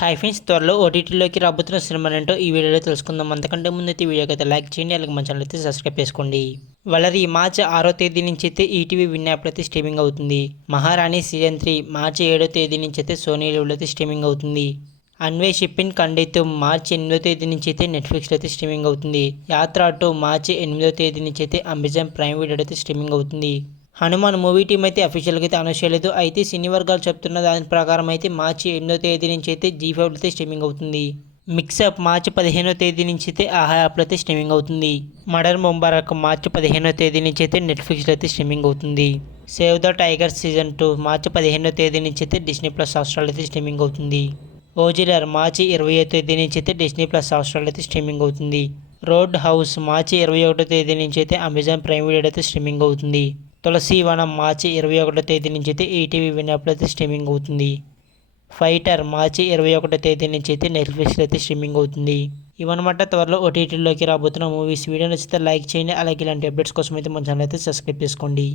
Hi friends, త్వరలో ఓటీటీలోకి రాబోతున్న సినిమాలేంటో ఈ వీడియోలో తెలుసుకుందాం. అంతకంటే ముందైతే ఈ వీడియోకి అయితే లైక్ చేయండి, అలాగే మన ఛానల్ అయితే సబ్స్క్రైబ్ చేసుకోండి. వలరి మార్చి 6వ తేదీ నుంచి అయితే ఈటీవీ విన్ యాప్లో అయితే స్ట్రీమింగ్ అవుతుంది. మహారాణి సీజన్ 3 మార్చి 7వ తేదీ నుంచి అయితే సోనీ లీవ్లో అయితే స్ట్రీమింగ్ అవుతుంది. అన్వేషిప్పిన్ ఖండిత్ మార్చి 8వ తేదీ నుంచి అయితే నెట్ఫ్లిక్స్లో అయితే స్ట్రీమింగ్ అవుతుంది. యాత్ర 2 మార్చి 8వ తేదీ నుంచి అయితే అమెజాన్ ప్రైమ్ వీడియో అయితే స్ట్రీమింగ్ అవుతుంది. హనుమాన్ మూవీ టీం అయితే అఫీషియల్గా అయితే అనౌన్స్ చేయలేదు. అయితే సినీ వర్గాలు చెప్తున్న దాని ప్రకారం అయితే మార్చి 8వ తేదీ నుంచి అయితే G5 అయితే స్ట్రీమింగ్ అవుతుంది. మిక్సప్ మార్చి 15వ తేదీ నుంచి అయితే ఆహా యాప్లో అయితే స్ట్రీమింగ్ అవుతుంది. మర్డర్ ముబారక్ మార్చి 15వ తేదీ నుంచి అయితే నెట్ఫ్లిక్స్లో అయితే స్ట్రీమింగ్ అవుతుంది. సేవ్ ద టైగర్ సీజన్ 2 మార్చి 15వ తేదీ నుంచి అయితే డిస్నీ ప్లస్ హాట్‌స్టార్లో అయితే స్ట్రీమింగ్ అవుతుంది. ఓజిలర్ మార్చి 20వ తేదీ నుంచి అయితే డిస్నీ ప్లస్ హాట్‌స్టార్లో అయితే స్ట్రీమింగ్ అవుతుంది. రోడ్ హౌస్ మార్చి 21వ తేదీ నుంచి అయితే అమెజాన్ ప్రైమ్ వీడియో అయితే స్ట్రీమింగ్ అవుతుంది. తులసి వనం మార్చి 21వ తేదీ నుంచి అయితే ఈటీవీ విన్ యాప్లో అయితే స్ట్రీమింగ్ అవుతుంది. ఫైటర్ మార్చి 21వ తేదీ నుంచి అయితే నెట్ఫ్లిక్స్లో అయితే స్ట్రీమింగ్ అవుతుంది. ఇవన్నమాట త్వరలో ఓటీటీలోకి రాబోతున్న మూవీస్. వీడియో నచ్చితే లైక్ చేయండి, అలాగే ఇలాంటి అప్డేట్స్ కోసం అయితే మన ఛానల్ అయితే సబ్స్క్రైబ్ చేసుకోండి.